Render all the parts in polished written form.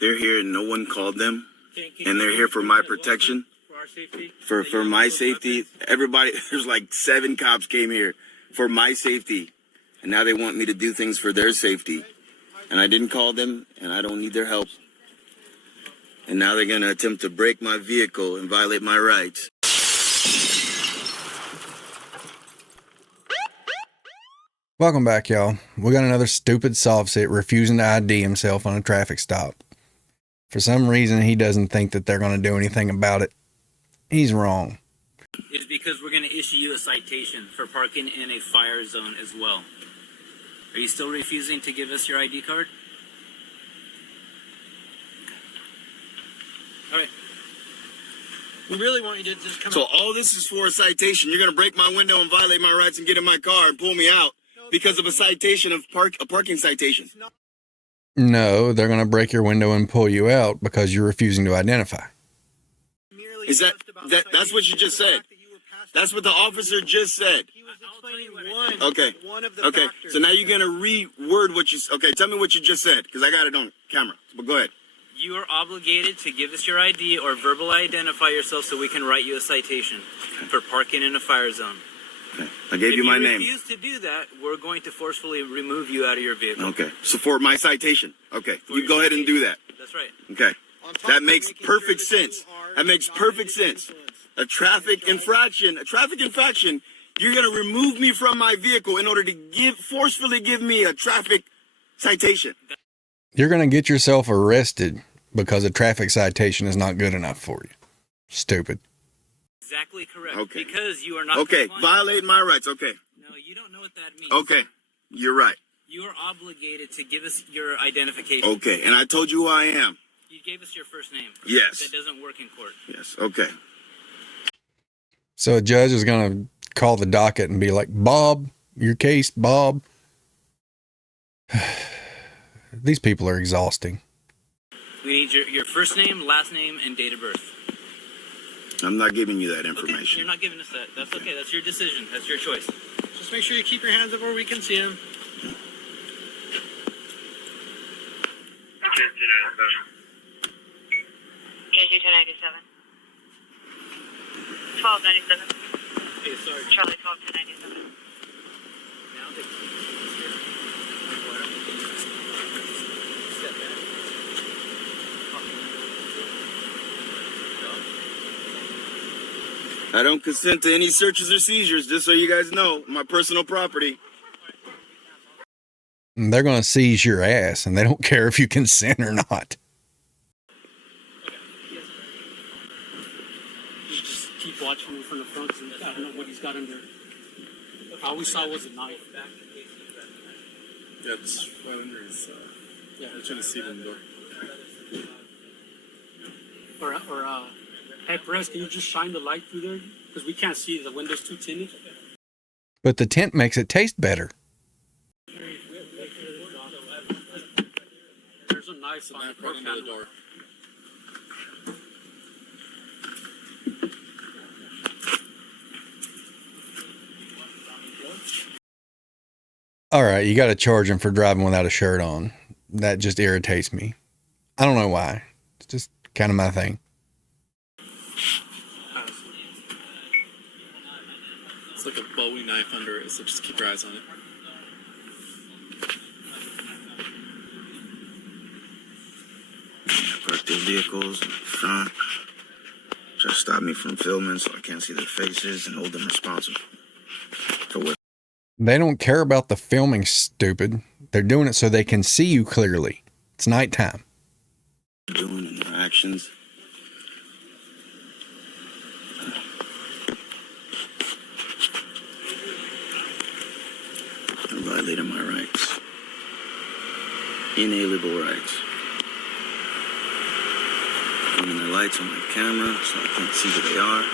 They're here and no one called them, and they're here for my protection, for our safety, for my safety. Everybody, there's like 7 cops came here for my safety, and now they want me to do things for their safety, and I didn't call them, and I don't need their help, and now they're gonna attempt to break my vehicle and violate my rights. Welcome back, y'all. We got another stupid softset refusing to ID himself on a traffic stop. For some reason, he doesn't think that they're going to do anything about it. He's wrong. is because we're going to issue you a citation for parking in a fire zone as well. Are you still refusing to give us your ID card? All right. We really want you to just come So out. all this is for a citation. You're gonna break my window and violate my rights and get in my car and pull me out because of a citation of a parking citation. No, they're going to break your window and pull you out because you're refusing to identify. Is that's what you just said? That's what the officer just said. He was explaining Okay. one of the Okay. factors. So now you're gonna reword what you. Okay. Tell me what you just said because I got it on camera. But go ahead. You are obligated to give us your ID or verbally identify yourself so we can write you a citation for parking in a fire zone. Okay. I gave you my name. If you refuse to do that, we're going to forcefully remove you out of your vehicle. Okay. So for my citation. Okay. For You your go ahead and do that. That's right. Okay. On top That of makes making perfect sure that sense. you are That makes not perfect under sense. influence. A traffic infraction. You're gonna remove me from my vehicle in order to forcefully give me a traffic citation. You're going to get yourself arrested because a traffic citation is not good enough for you. Stupid. Exactly correct. Okay. Because you are not Okay. compliant. Violate my rights. Okay. No, you don't know what that means. Okay. You're right. You are obligated to give us your identification. Okay. And I told you who I am. You gave us your first name. Yes. That doesn't work in court. Yes. Okay. So a judge is going to call the docket and be like, Bob, your case, Bob. These people are exhausting. We need your first name, last name, and date of birth. I'm not giving you that Okay, information. you're not giving us that. That's okay. That's your decision. That's your choice. Just make sure you keep your hands up where we can see them. KG 297. 1297. Hey, sorry. Charlie 12297. Now they step back. I don't consent to any searches or seizures, just so you guys know. My personal property. And they're going to seize your ass, and they don't care if you consent or not. You just keep watching him from the front. And I don't know what he's got under. All we saw was a knife. Yeah, it's right under his, Yeah. I'm trying to see the door. Hey, Perez, can you just shine the light through there? Because we can't see. The window's too tinted. But the tint makes it taste better. There's a knife on the Right door under the handle. door. All right, you got to charge him for driving without a shirt on. That just irritates me. I don't know why. It's just kind of my thing. It's like a Bowie knife under it, so just keep your eyes on it. Park their vehicles in front. Try to stop me from filming so I can't see their faces and hold them responsible for what They don't care about the filming, stupid. They're doing it so they can see you clearly. It's nighttime. they're doing and their actions. They're violating my rights. Inalienable rights. Turning their lights on my camera so I can't see who they are.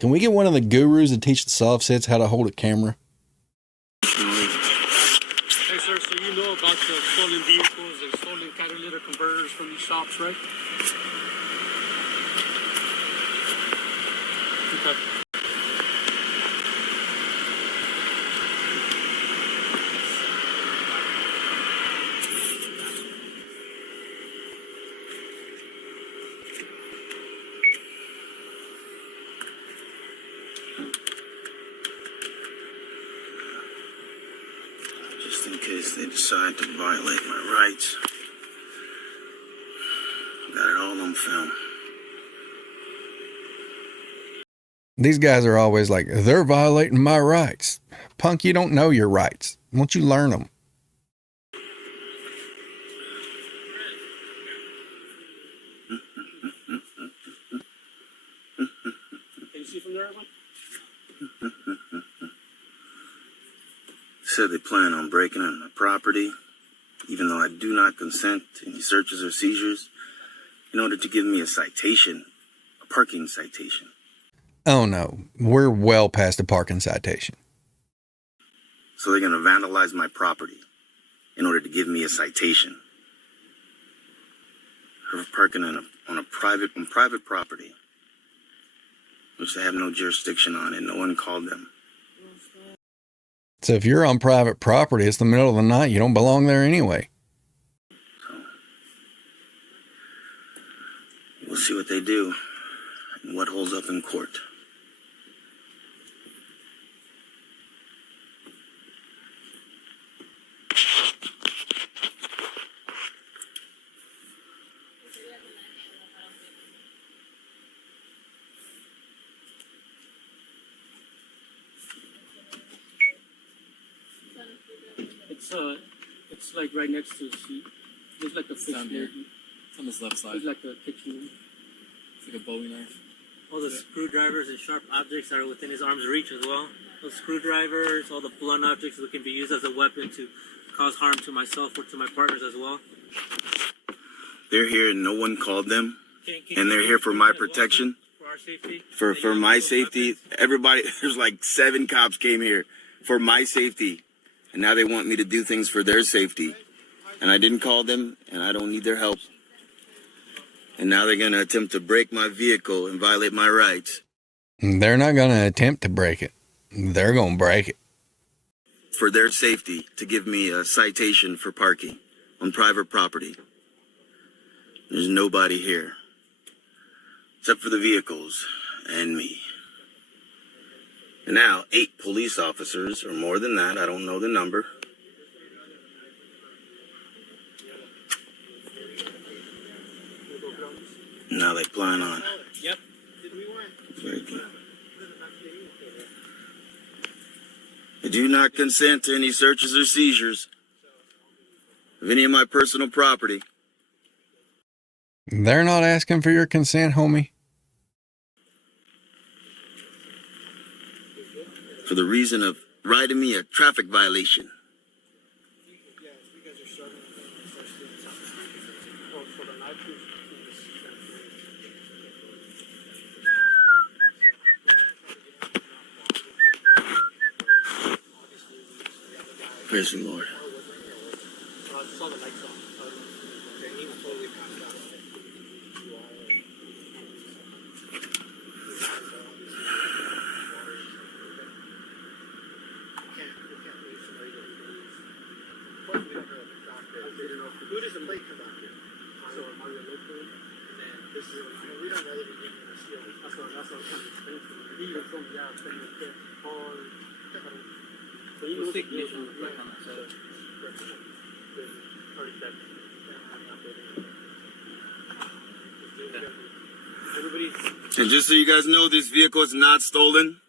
Can we get one of the gurus to teach the soft sets how to hold a camera? Hey, sir, so you know about the stolen vehicles and stolen catalytic converters from these shops, right? Okay. If they decide to violate my rights, got it all on film. These guys are always like, they're violating my rights. Punk, you don't know your rights. Won't you learn them? Can you see from there, Mike? Said they plan on breaking into my property, even though I do not consent to any searches or seizures, in order to give me a citation, a parking citation. Oh no, we're well past a parking citation. So they're going to vandalize my property in order to give me a citation for parking on private property, which they have no jurisdiction on, and no one called them. So if you're on private property, it's the middle of the night, you don't belong there anyway. So we'll see what they do and what holds up in court. It's like right next to the seat. There's like a fixed Down here. It's on this left side. It's like a kitchen. It's like a Bowie knife. All the screwdrivers and sharp objects are within his arm's reach as well. Those screwdrivers, all the blunt objects that can be used as a weapon to cause harm to myself or to my partners as well. They're here and no one called them, Can and they're here for my protection. For our safety. For my safety. Everybody, there's like 7 cops came here for my safety. And now they want me to do things for their safety. And I didn't call them, and I don't need their help. And now they're going to attempt to break my vehicle and violate my rights. They're not going to attempt to break it. They're going to break it. For their safety, to give me a citation for parking on private property. There's nobody here. Except for the vehicles and me. And now 8 police officers, or more than that, I don't know the number. Now they plan on. Yep. Very good. I do not consent to any searches or seizures of any of my personal property. They're not asking for your consent, homie. For the reason of writing me a traffic violation. Praise the Lord. Who does the plate come out here? So are you local? And then this is, we don't know that you're getting a steal. That's what I'm trying to explain to you. He even told me, yeah, I'm spending a bit on. So you look at this one, like on that side. And just so you guys know, this vehicle is not stolen.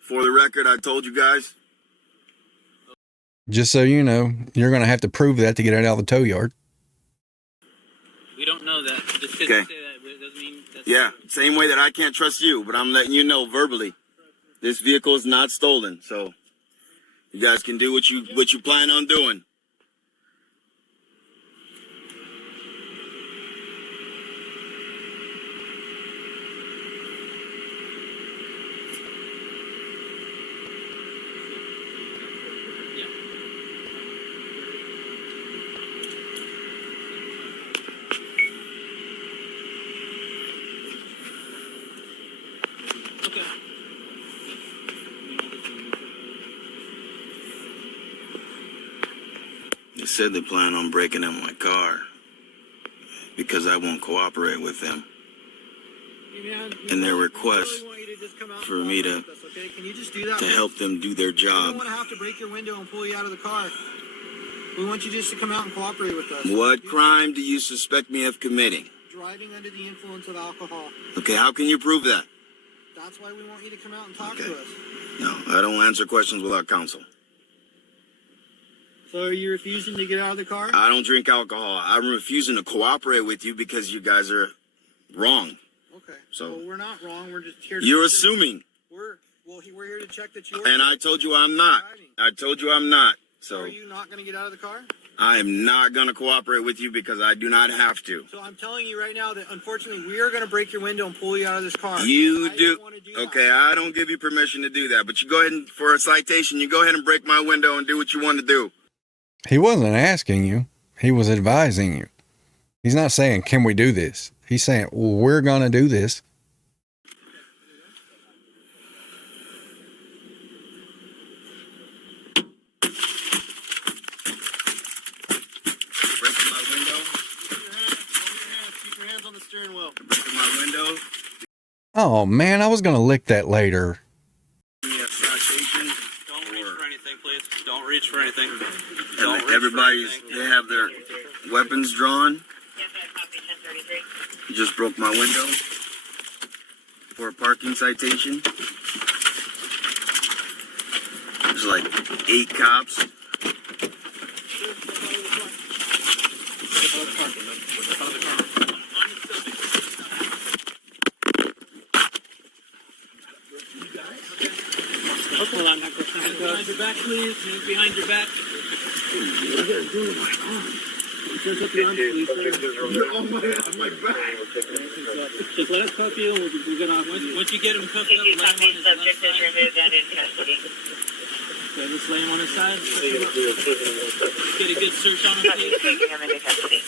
For the record, I told you guys. Just so you know, you're going to have to prove that to get it out of the tow yard. We don't know that. Just because Okay. you say that doesn't mean that's Yeah, same way that I can't trust you, but I'm letting you know verbally. This vehicle is not stolen, so you guys can do what you plan on doing. okay. They said they plan on breaking in my car because I won't cooperate with them. And their request for me to Can you just do that? help them do their I don't job. want to have to break your window and pull you out of the car. We want you just to come out and cooperate with us. What crime do you suspect me of committing? Driving under the influence of alcohol. Okay, how can you prove that? That's why we want you to come out and talk Okay. to us. No, I don't answer questions without counsel. So are you refusing to get out of the car? I don't drink alcohol. I'm refusing to cooperate with you because you guys are wrong. Okay. So- well, we're not wrong. We're just here to... You're assuming. We're here to check that you're... And I told you I'm not. I told you I'm not. So So are you not going to get out of the car? I am not going to cooperate with you because I do not have to. So I'm telling you right now that unfortunately we are going to break your window and pull you out of this car. You I do. don't wanna do that. Okay, I don't give you permission to do that. But you go ahead and, for a citation, you go ahead and break my window and do what you want to do. He wasn't asking you. He was advising you. He's not saying, can we do this? He's saying, well, we're going to do this. Breaking my window. Keep your hands on the steering wheel. Breaking my window. Oh, man, I was going to lick that later. Give me a citation. Don't reach for anything, please. Don't reach for anything. Everybody's, they have their weapons drawn. Yes, I copy 1033. You just broke my window for a parking citation. There's like 8 cops. Behind your back, please. Hands behind your back. Just up your arms, please. Just let us cuff you and we'll get off. Once you get him cuffed If you up, lay him on copy, his subject left is side. removed and in custody. Okay, let's lay him on his side. Get a good search on him, Copy, please. taking him into custody.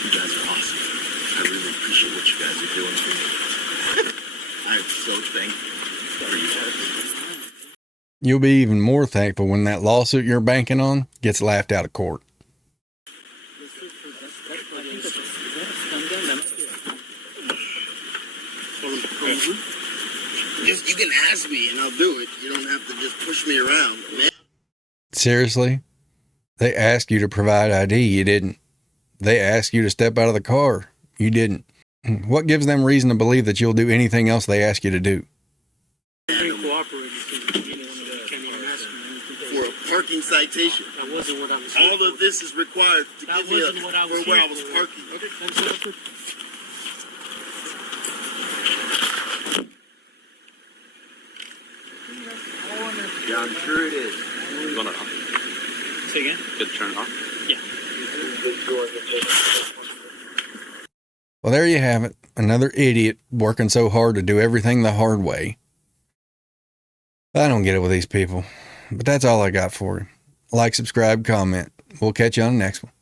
You guys are awesome. I really appreciate what you guys are doing for me. I'm so thankful for you guys. You'll be even more thankful when that lawsuit you're banking on gets laughed out of court. Just, you can ask me and I'll do it. You don't have to just push me around, man. Seriously? They asked you to provide ID. You didn't. They asked you to step out of the car. You didn't. What gives them reason to believe that you'll do anything else they ask you to do? For a parking citation. That wasn't what I was All of this is required to That give me wasn't what I was for where I here was for. parking. Okay. Yeah, I'm sure it is. You want to Say again? get turn it off? Well, there you have it. Another idiot working so hard to do everything the hard way. I don't get it with these people. But that's all I got for you. Like, subscribe, comment. We'll catch you on the next one.